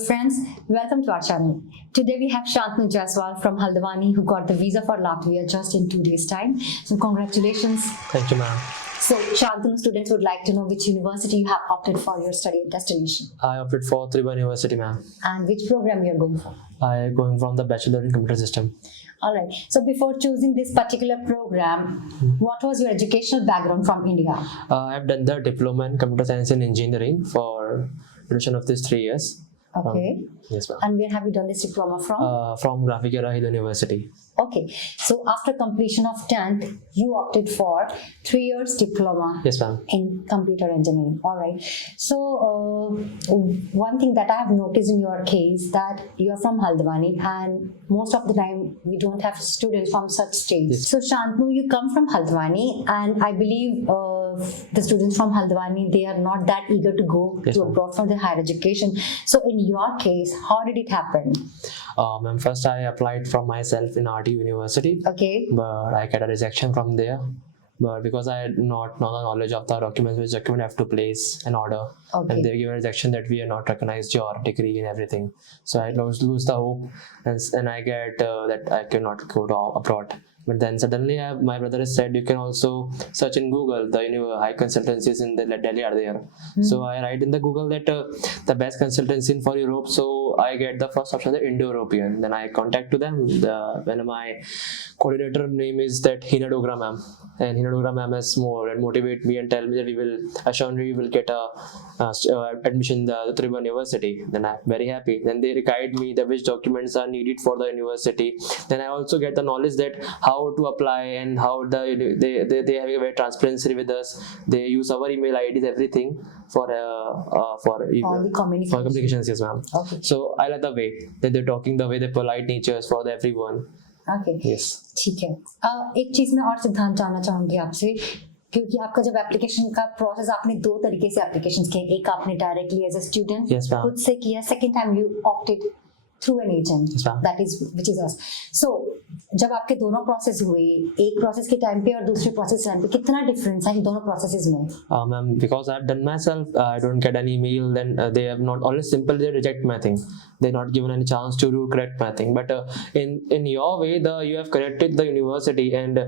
friends, welcome to our channel. Today we have Shantanu Jaiswal from Haldwani who got the visa for Latvia just in 2 days time. So congratulations. Thank you, ma'am. So Shantanu students would like to know which university you have opted for your study destination. I opted for Turiba University, ma'am. And which program you are going for? I am going from the Bachelor in Computer Systems. Alright, so before choosing this particular program, what was your educational background from India? I have done the Diploma in Computer Science and Engineering for duration of these 3 years. Okay. Yes, ma'am. And where have you done this diploma from? From 𝔼𝐿 University. Okay, so after completion of 10th, you opted for 3 years diploma Yes, ma'am. in computer engineering. All right. So one thing that I have noticed in your case that you are from Haldwani, and most of the time we don't have students from such states. Yes. So Shantanu, you come from Haldwani, and I believe the students from Haldwani, they are not that eager to go Yes, to ma'am. abroad for their higher education. So in your case, how did it happen? Ma'am, first I applied from myself in RT University, Okay. but I got a rejection from there. But because I had not know the knowledge of the documents, which document I have to place an order, Okay. and they give a rejection that we are not recognized your degree and everything. So I lose the hope, and I get that I cannot go to abroad. But then suddenly my brother has said you can also search in Google, the high consultancies in the Delhi are there. So I write in the Google that the best consultancy for Europe. So I get the first option, the Indo-European. Then I contact to them. When my coordinator name is that 𝐿𝐿 ma'am, and 𝐿𝐿 ma'am has more and motivate me and tell me that we will assuredly you will get a admission in the Turiba University. Then I'm very happy. Then they guide me the which documents are needed for the university. Then I also get the knowledge that how to apply and how they have a very transparency with us. They use our email IDs, everything for All the communication. for communications. Yes, ma'am. Okay. So I like the way that they're talking, the way they polite natures for everyone. Okay. Yes. ठीक है. एक चीज मैं और सिद्धांत जानना चाहूंगी आपसे, क्योंकि आपका जब एप्लीकेशन का प्रोसेस आपने दो तरीके से एप्लीकेशंस किए, एक आपने directly as a student Yes, ma'am. खुद से किया, second time you opted through an agent, Yes, ma'am. That is which is us. So जब आपके दोनों प्रोसेस हुए, एक प्रोसेस के टाइम पे और दूसरे प्रोसेस के टाइम पे, कितना डिफरेंस है इन दोनों प्रोसेसेस में? Ma'am, because I've done myself, I don't get any email. Then they have not only simply they reject my thing. They're not given any chance to do correct my thing. But in your way, you have connected the university, and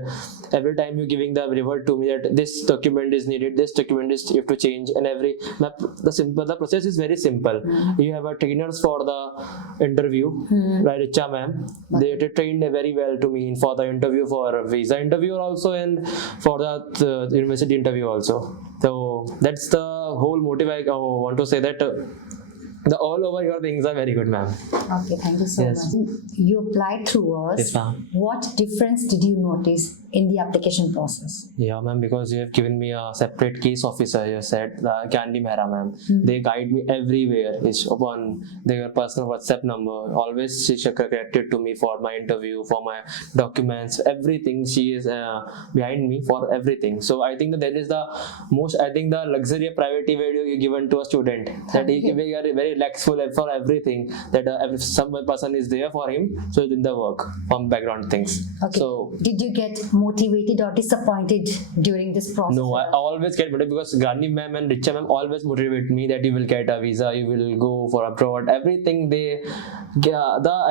every time you're giving the revert to me that this document is needed, this document is you have to change, and the process is very simple. You have a trainers for the interview, right? Richa ma'am, they trained very well to me for the interview, for visa interview also, and for the university interview also. So that's the whole motive. I want to say that the all over your things are very good, ma'am. Okay, thank you so Yes. much. You applied through us. Yes, ma'am. What difference did you notice in the application process? Yeah, ma'am, because you have given me a separate case officer. You said the 𝐿𝐿 ma'am. They guide me everywhere. It's upon their personal WhatsApp number. Always she connected to me for my interview, for my documents, everything. She is behind me for everything. So I think that is the most. I think the luxury of privacy where you given to a student, that we are very relaxful for everything. That if some person is there for him, so in the work from background things. Okay. So did you get motivated or disappointed during this process? no, I always get motivated because Gandhi ma'am and Richa ma'am always motivate me that you will get a visa, you will go for abroad, everything. The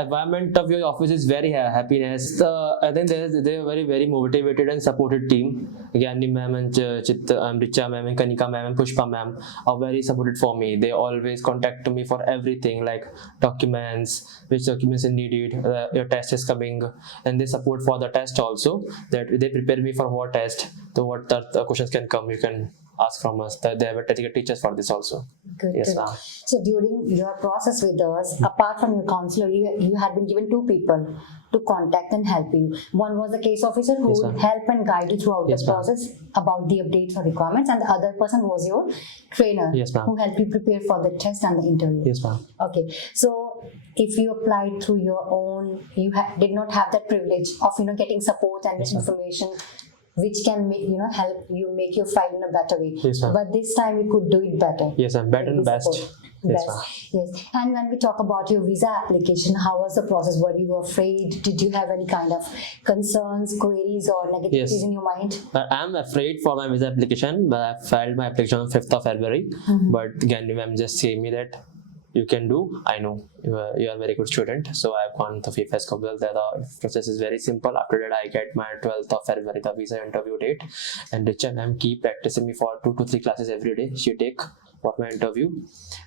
environment of your office is very happiness. I think they are very very motivated and supported team. Gandhi ma'am and Richa ma'am and Kanika ma'am and Pushpa ma'am are very supported for me. They always contact me for everything like documents, which documents are needed, your test is coming, and they support for the test also, that they prepare me for what test, so what the questions can come, you can ask from us. They have a teachers for this also. Good, Yes, good. ma'am. So during your process with us, apart from your counselor, you had been given two people to contact and help you. One was the case officer who Yes, would ma'am. help and guide you throughout Yes, the ma'am. process about the updates or requirements, and the other person was your trainer, Yes, ma'am. who helped you prepare for the test and the interview. Yes, ma'am. Okay, so if you applied through your own, you did not have that privilege of getting support and Yes, ma'am. information, which can make, help you make your file in a better way. Yes, ma'am. But this time you could do it better. Yes, ma'am. Better and With the best. support. Yes, Best. ma'am. Yes. And when we talk about your visa application, how was the process? Were you afraid? Did you have any kind of concerns, queries, or negativities Yes. in your mind? I'm afraid for my visa application, but I filed my application on 5th of February. But Gandhi ma'am just gave me that you can do. I know you are a very good student. So I've gone to VFS Kabul. The process is very simple. After that, I get my 12th of February, the visa interview date. And Richa ma'am keep practicing me for 2 to 3 classes every day. She take for my interview.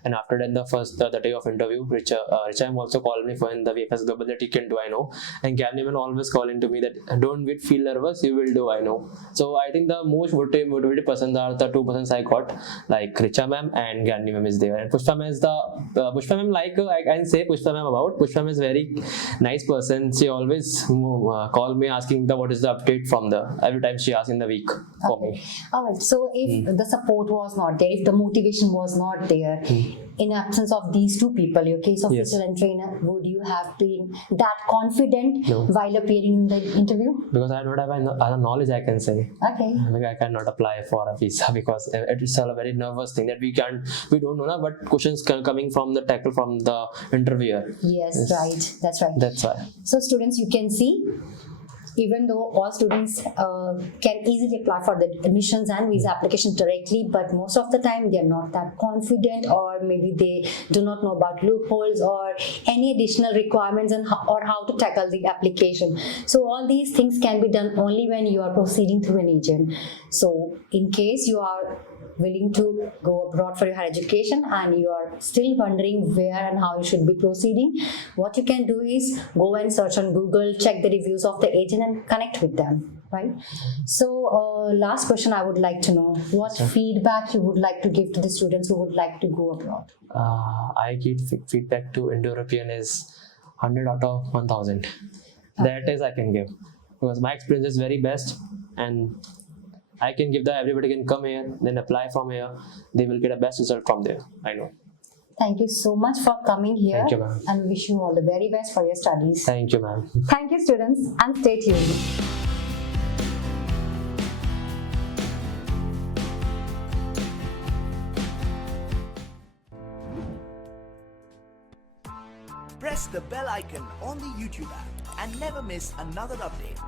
And after that, the day of interview, Richa ma'am also called me for in the VFS Global that you can do, I know. And Gavin ma'am always calling to me that don't feel nervous, you will do, I know. So I think the most motivated persons are the 2 persons I got, like Richa ma'am and Gandhi ma'am is there. And Pushpa ma'am is the Pushpa ma'am, like I can say Pushpa ma'am about. Pushpa ma'am is very nice person. She always call me asking what is the update from every time she asks in the week for me. Alright, so if the support was not there, if the motivation was not there, in absence of these 2 people, your case officer and trainer, would you have been that confident while appearing in the interview? Because I don't have other knowledge, I can say. Okay. Like I cannot apply for a visa because it's a very nervous thing that we don't know what questions coming from the tackle from the interviewer. Yes, right. That's right. That's why. So students, you can see, even though all students can easily apply for the admissions and visa applications directly, but most of the time they are not that confident, or maybe they do not know about loopholes or any additional requirements or how to tackle the application. So all these things can be done only when you are proceeding through an agent. So in case you are willing to go abroad for your higher education and you are still wondering where and how you should be proceeding, what you can do is go and search on Google, check the reviews of the agent and connect with them, right? So last question I would like to know, what feedback you would like to give to the students who would like to go abroad? I give feedback to Indo-European is 100 out of 1000. That is I can give, because my experience is very best, and I can give everybody can come here, then apply from here. They will get a best result from there. I know. Thank you so much for coming here. Thank you, ma'am. And wish you all the very best for your studies. Thank you, ma'am. Thank you, students, and stay tuned. Press the bell icon on the YouTube app and never miss another update.